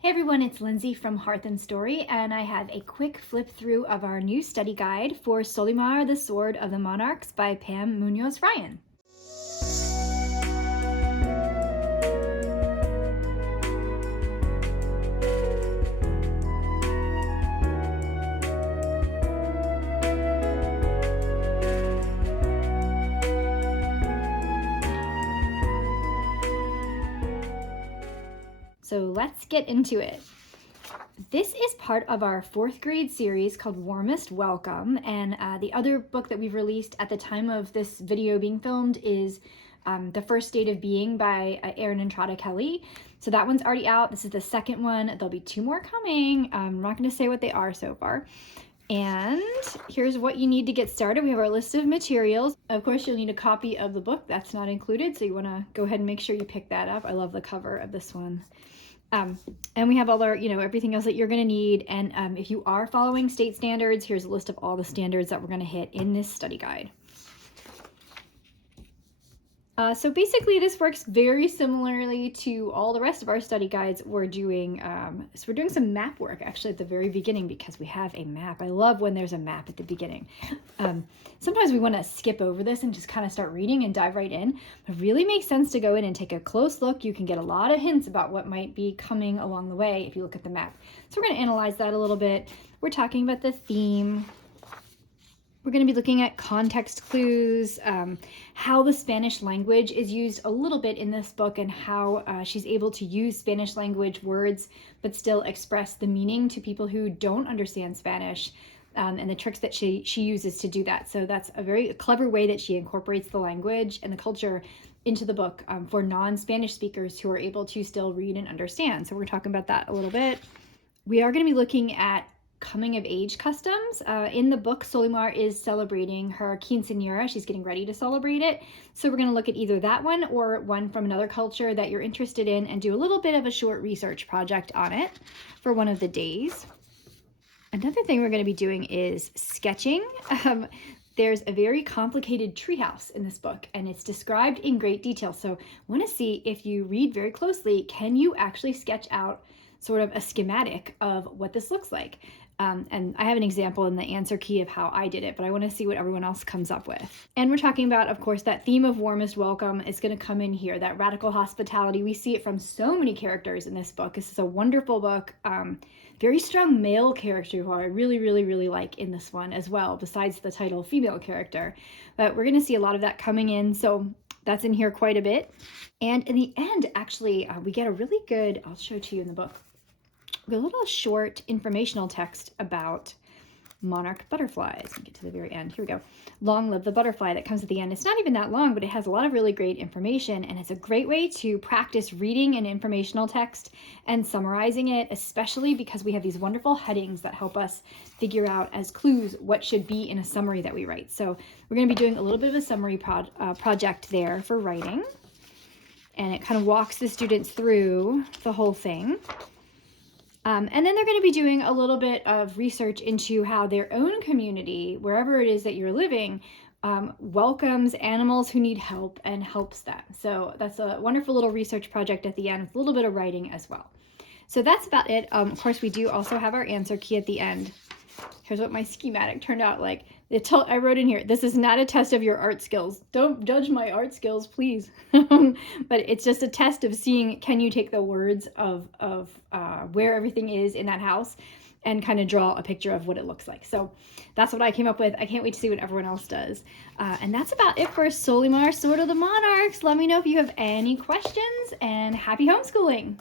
Hey everyone, it's Lindsay from Hearth Story, and I have a quick flip through of our new study guide for Solimar, the Sword of the Monarchs by Pam Muñoz Ryan. So let's get into it. This is part of our fourth grade series called Warmest Welcome, and the other book that we've released at the time of this video being filmed is The First State of Being by Erin and Trotta Kelly. So that one's already out. This is the second one. There'll be two more coming. I'm not going to say what they are so far. And here's what you need to get started. We have our list of materials. Of course, you'll need a copy of the book. That's not included, so you want to go ahead and make sure you pick that up. I love the cover of this one. And we have all our, everything else that you're going to need. And if you are following state standards, here's a list of all the standards that we're going to hit in this study guide. So basically this works very similarly to all the rest of our study guides we're doing. So we're doing some map work actually at the very beginning because we have a map. I love when there's a map at the beginning. Sometimes we want to skip over this and just kind of start reading and dive right in. It really makes sense to go in and take a close look. You can get a lot of hints about what might be coming along the way if you look at the map. So we're going to analyze that a little bit. We're talking about the theme. We're going to be looking at context clues, how the Spanish language is used a little bit in this book, and how she's able to use Spanish language words but still express the meaning to people who don't understand Spanish, and the tricks that she uses to do that. So that's a very clever way that she incorporates the language and the culture into the book for non-Spanish speakers who are able to still read and understand. So we're talking about that a little bit. We are going to be looking at coming of age customs. In the book, Solimar is celebrating her quinceañera. She's getting ready to celebrate it. So we're going to look at either that one or one from another culture that you're interested in and do a little bit of a short research project on it for one of the days. Another thing we're going to be doing is sketching. There's a very complicated treehouse in this book, and it's described in great detail. So I want to see if you read very closely, can you actually sketch out sort of a schematic of what this looks like? And I have an example in the answer key of how I did it, but I want to see what everyone else comes up with. And we're talking about, of course, that theme of Warmest Welcome is going to come in here, that radical hospitality. We see it from so many characters in this book. This is a wonderful book. Very strong male character who I really, really, really like in this one as well, besides the title female character. But we're going to see a lot of that coming in, so that's in here quite a bit. And in the end, actually, we get a really good, I'll show it to you in the book, a little short informational text about monarch butterflies. Let me get to the very end. Here we go. Long live the butterfly, that comes at the end. It's not even that long, but it has a lot of really great information, and it's a great way to practice reading an informational text and summarizing it, especially because we have these wonderful headings that help us figure out as clues what should be in a summary that we write. So we're going to be doing a little bit of a summary project there for writing, and it kind of walks the students through the whole thing. And then they're going to be doing a little bit of research into how their own community, wherever it is that you're living, welcomes animals who need help and helps them. So that's a wonderful little research project at the end with a little bit of writing as well. So that's about it. Of course, we do also have our answer key at the end. Here's what my schematic turned out like. I wrote in here, this is not a test of your art skills. Don't judge my art skills, please. But it's just a test of seeing, can you take the words of where everything is in that house and kind of draw a picture of what it looks like. So that's what I came up with. I can't wait to see what everyone else does. And that's about it for Solimar, Sword of the Monarchs. Let me know if you have any questions, and happy homeschooling.